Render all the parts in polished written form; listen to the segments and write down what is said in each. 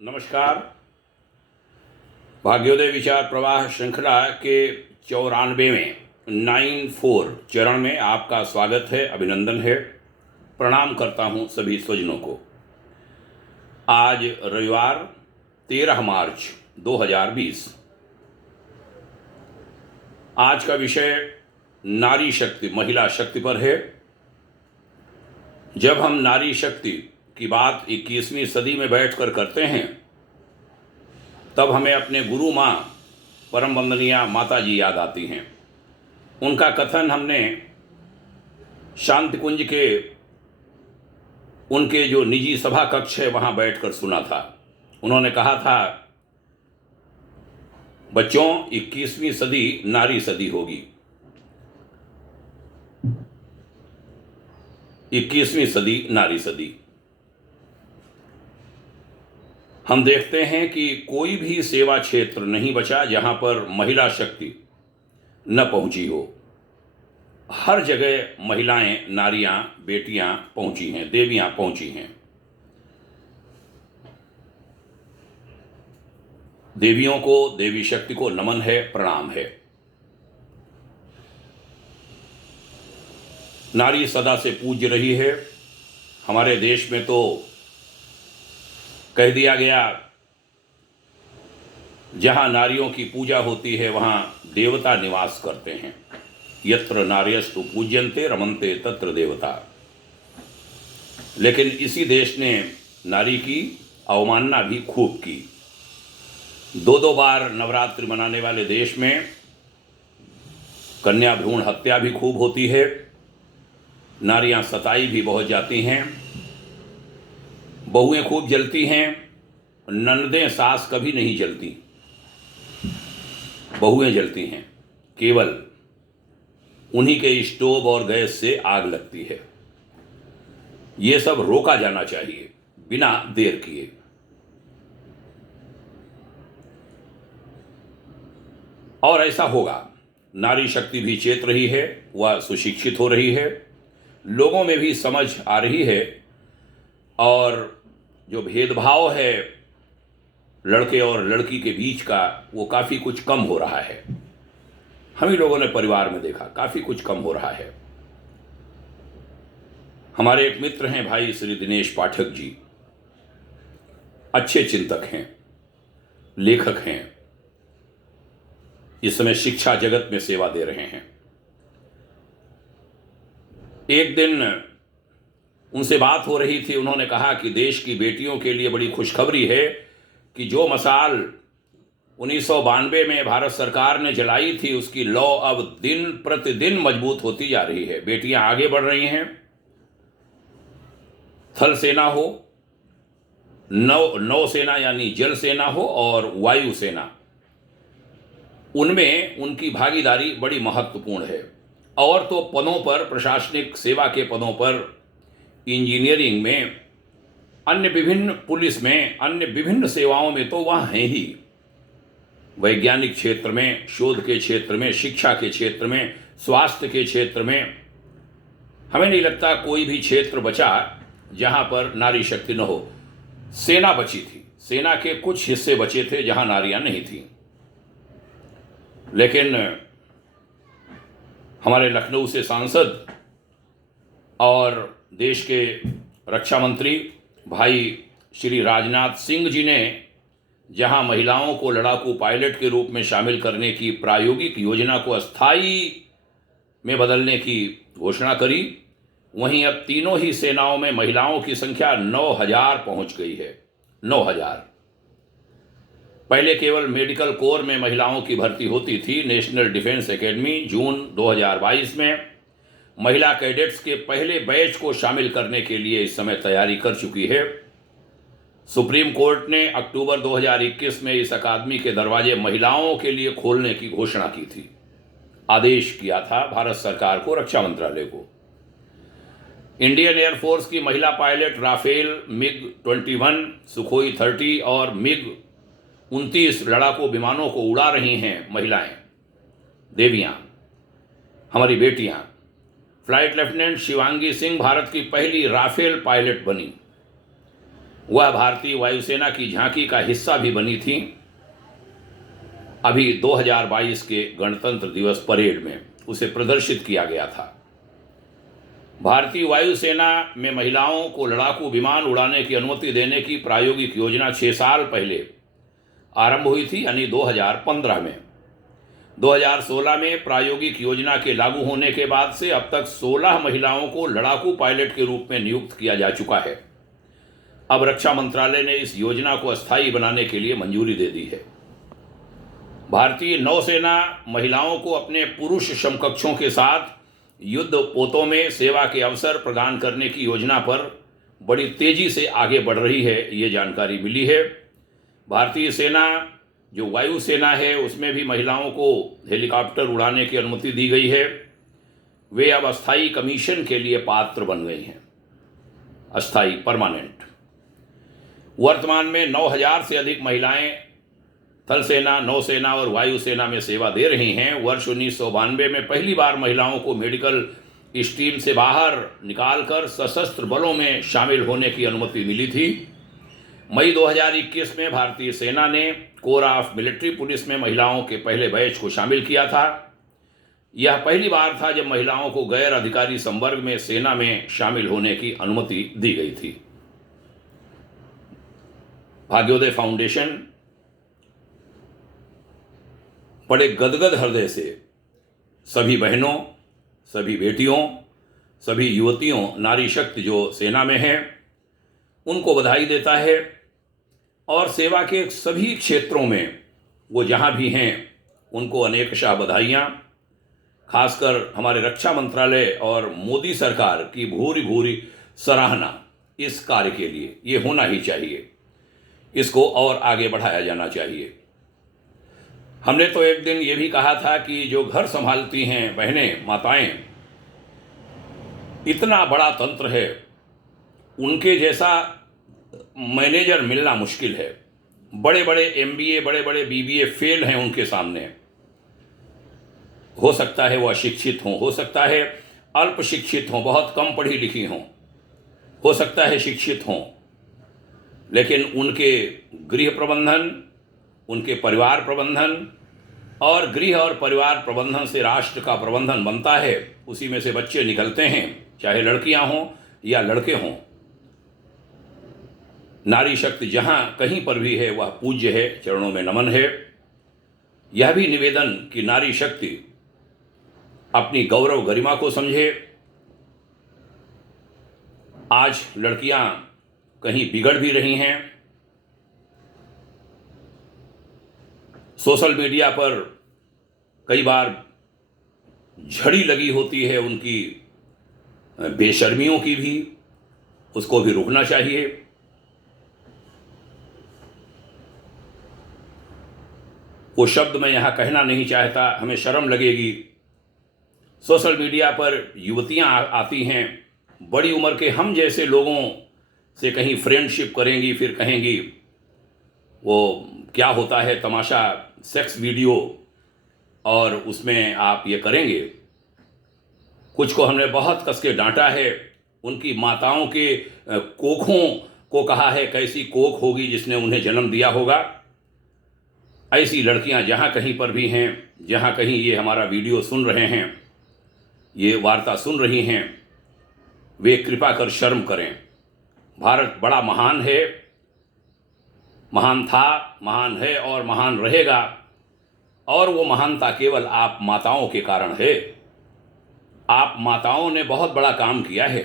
नमस्कार। भाग्योदय विचार प्रवाह श्रृंखला के 94वें 94 चरण में आपका स्वागत है, अभिनंदन है। प्रणाम करता हूं सभी स्वजनों को। आज रविवार 13 मार्च 2020। आज का विषय नारी शक्ति, महिला शक्ति पर है। जब हम नारी शक्ति की बात 21वीं सदी में बैठकर करते हैं तब हमें अपने गुरु माँ परम वंदनीय माता जी याद आती हैं। उनका कथन हमने शांति कुंज के उनके जो निजी सभा कक्ष है वहाँ बैठकर सुना था। उन्होंने कहा था, बच्चों 21वीं सदी नारी सदी होगी। 21वीं सदी नारी सदी। हम देखते हैं कि कोई भी सेवा क्षेत्र नहीं बचा जहां पर महिला शक्ति न पहुंची हो। हर जगह महिलाएं, नारियां, बेटियां पहुंची हैं, देवियां पहुंची हैं। देवियों को, देवी शक्ति को नमन है, प्रणाम है। नारी सदा से पूज्य रही है। हमारे देश में तो कह दिया गया, जहां नारियों की पूजा होती है वहां देवता निवास करते हैं। यत्र नार्यस्तु पूज्यन्ते रमन्ते तत्र देवता। लेकिन इसी देश ने नारी की अवमानना भी खूब की। दो बार नवरात्रि मनाने वाले देश में कन्या भ्रूण हत्या भी खूब होती है। नारियां सताई भी बहुत जाती हैं। बहुएं खूब जलती हैं। ननदें, सास कभी नहीं जलती, बहुएं जलती हैं। केवल उन्हीं के स्टोव और गैस से आग लगती है। ये सब रोका जाना चाहिए बिना देर किए। और ऐसा होगा। नारी शक्ति भी चेत रही है, वह सुशिक्षित हो रही है, लोगों में भी समझ आ रही है, और जो भेदभाव है लड़के और लड़की के बीच का, वो काफ़ी कुछ कम हो रहा है। हम ही लोगों ने परिवार में देखा, काफ़ी कुछ कम हो रहा है। हमारे एक मित्र हैं भाई श्री दिनेश पाठक जी, अच्छे चिंतक हैं, लेखक हैं, इस समय शिक्षा जगत में सेवा दे रहे हैं। एक दिन उनसे बात हो रही थी। उन्होंने कहा कि देश की बेटियों के लिए बड़ी खुशखबरी है कि जो मसाल 1992 में भारत सरकार ने जलाई थी, उसकी लौ अब दिन प्रतिदिन मजबूत होती जा रही है। बेटियां आगे बढ़ रही हैं। थल सेना हो, नौसेना यानी जल सेना हो, और वायु सेना, उनमें उनकी भागीदारी बड़ी महत्वपूर्ण है। और तो पदों पर, प्रशासनिक सेवा के पदों पर, इंजीनियरिंग में, अन्य विभिन्न, पुलिस में, अन्य विभिन्न सेवाओं में तो वह हैं ही। वैज्ञानिक क्षेत्र में, शोध के क्षेत्र में, शिक्षा के क्षेत्र में, स्वास्थ्य के क्षेत्र में, हमें नहीं लगता कोई भी क्षेत्र बचा जहां पर नारी शक्ति न हो। सेना बची थी, सेना के कुछ हिस्से बचे थे जहां नारियां नहीं थी। लेकिन हमारे लखनऊ से सांसद और देश के रक्षा मंत्री भाई श्री राजनाथ सिंह जी ने जहां महिलाओं को लड़ाकू पायलट के रूप में शामिल करने की प्रायोगिक योजना को अस्थायी में बदलने की घोषणा करी, वहीं अब तीनों ही सेनाओं में महिलाओं की संख्या 9,000 पहुंच गई है। 9,000। पहले केवल मेडिकल कोर में महिलाओं की भर्ती होती थी। नेशनल डिफेंस एकेडमी जून 2022 में महिला कैडेट्स के पहले बैच को शामिल करने के लिए इस समय तैयारी कर चुकी है। सुप्रीम कोर्ट ने अक्टूबर 2021 में इस अकादमी के दरवाजे महिलाओं के लिए खोलने की घोषणा की थी। आदेश किया था भारत सरकार को, रक्षा मंत्रालय को। इंडियन एयरफोर्स की महिला पायलट राफेल, MiG-21, सुखोई 30 और MiG-29 लड़ाकू विमानों को उड़ा रही हैं महिलाएं, देवियां, हमारी बेटियां। फ्लाइट लेफ्टिनेंट शिवांगी सिंह भारत की पहली राफेल पायलट बनी। वह भारतीय वायुसेना की झांकी का हिस्सा भी बनी थी। अभी 2022 के गणतंत्र दिवस परेड में उसे प्रदर्शित किया गया था। भारतीय वायुसेना में महिलाओं को लड़ाकू विमान उड़ाने की अनुमति देने की प्रायोगिक योजना 6 साल पहले आरंभ हुई थी, यानी 2015 में। 2016 में प्रायोगिक योजना के लागू होने के बाद से अब तक 16 महिलाओं को लड़ाकू पायलट के रूप में नियुक्त किया जा चुका है। अब रक्षा मंत्रालय ने इस योजना को अस्थायी बनाने के लिए मंजूरी दे दी है। भारतीय नौसेना महिलाओं को अपने पुरुष समकक्षों के साथ युद्ध पोतों में सेवा के अवसर प्रदान करने की योजना पर बड़ी तेजी से आगे बढ़ रही है, ये जानकारी मिली है। भारतीय सेना जो वायुसेना है उसमें भी महिलाओं को हेलीकॉप्टर उड़ाने की अनुमति दी गई है। वे अब अस्थायी कमीशन के लिए पात्र बन गई हैं, अस्थायी परमानेंट। वर्तमान में 9000 से अधिक महिलाएं थल सेना, नौसेना और वायुसेना में सेवा दे रही हैं। वर्ष 1992 में पहली बार महिलाओं को मेडिकल स्ट्रीम से बाहर निकालकर सशस्त्र बलों में शामिल होने की अनुमति मिली थी। मई 2021 में भारतीय सेना ने कोर ऑफ मिलिट्री पुलिस में महिलाओं के पहले बैच को शामिल किया था। यह पहली बार था जब महिलाओं को गैर अधिकारी संवर्ग में सेना में शामिल होने की अनुमति दी गई थी। भाग्योदय फाउंडेशन बड़े गदगद हृदय से सभी बहनों, सभी बेटियों, सभी युवतियों, नारी शक्ति जो सेना में हैं उनको बधाई देता है और सेवा के सभी क्षेत्रों में वो जहाँ भी हैं उनको अनेकशः बधाइयाँ। खासकर हमारे रक्षा मंत्रालय और मोदी सरकार की भूरी भूरी सराहना इस कार्य के लिए, ये होना ही चाहिए। इसको और आगे बढ़ाया जाना चाहिए। हमने तो एक दिन ये भी कहा था कि जो घर संभालती हैं बहनें, माताएं, इतना बड़ा तंत्र है, उनके जैसा मैनेजर मिलना मुश्किल है। बड़े बड़े MBA, बड़े बड़े BBA फेल हैं उनके सामने। हो सकता है वो अशिक्षित हों, हो सकता है अल्प शिक्षित हों, बहुत कम पढ़ी लिखी हों, हो सकता है शिक्षित हों, लेकिन उनके गृह प्रबंधन, उनके परिवार प्रबंधन और गृह और परिवार प्रबंधन से राष्ट्र का प्रबंधन बनता है। उसी में से बच्चे निकलते हैं, चाहे लड़कियां हों या लड़के हों। नारी शक्ति जहां कहीं पर भी है वह पूज्य है, चरणों में नमन है। यह भी निवेदन कि नारी शक्ति अपनी गौरव गरिमा को समझे। आज लड़कियां कहीं बिगड़ भी रही हैं। सोशल मीडिया पर कई बार झड़ी लगी होती है उनकी बेशर्मियों की भी, उसको भी रोकना चाहिए। वो शब्द मैं यहाँ कहना नहीं चाहता, हमें शर्म लगेगी। सोशल मीडिया पर युवतियाँ आती हैं, बड़ी उम्र के हम जैसे लोगों से कहीं फ्रेंडशिप करेंगी, फिर कहेंगी वो क्या होता है तमाशा, सेक्स वीडियो, और उसमें आप ये करेंगे। कुछ को हमने बहुत कस के डांटा है, उनकी माताओं के कोखों को कहा है कैसी कोख होगी जिसने उन्हें जन्म दिया होगा। ऐसी लड़कियां जहां कहीं पर भी हैं, जहां कहीं ये हमारा वीडियो सुन रहे हैं, ये वार्ता सुन रही हैं, वे कृपा कर शर्म करें। भारत बड़ा महान है, महान था, महान है और महान रहेगा, और वो महानता केवल आप माताओं के कारण है। आप माताओं ने बहुत बड़ा काम किया है।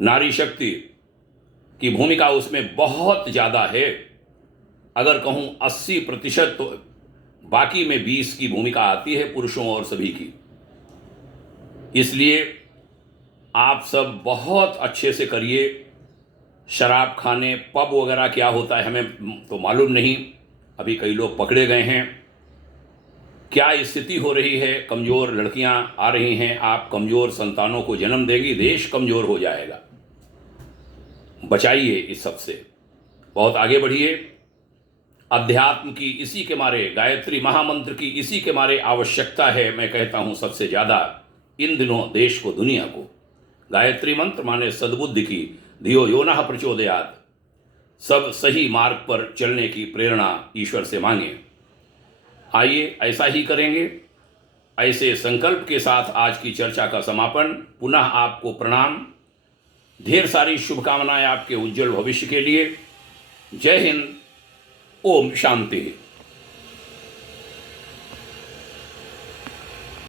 नारी शक्ति की भूमिका उसमें बहुत ज़्यादा है। अगर कहूँ 80%, तो बाकी में 20 की भूमिका आती है पुरुषों और सभी की। इसलिए आप सब बहुत अच्छे से करिए। शराब खाने, पब वगैरह क्या होता है हमें तो मालूम नहीं, अभी कई लोग पकड़े गए हैं। क्या स्थिति हो रही है, कमज़ोर लड़कियां आ रही हैं, आप कमज़ोर संतानों को जन्म देगी, देश कमज़ोर हो जाएगा। बचाइए इस सब से, बहुत आगे बढ़िए। अध्यात्म की इसी के मारे, गायत्री महामंत्र की इसी के मारे आवश्यकता है। मैं कहता हूँ सबसे ज़्यादा इन दिनों देश को, दुनिया को। गायत्री मंत्र माने सद्बुद्धि की धियो यो नः प्रचोदयात्। सब सही मार्ग पर चलने की प्रेरणा ईश्वर से मांगे। आइए ऐसा ही करेंगे। ऐसे संकल्प के साथ आज की चर्चा का समापन। पुनः आपको प्रणाम, ढेर सारी शुभकामनाएं आपके उज्जवल भविष्य के लिए। जय हिंद। ओम शांति।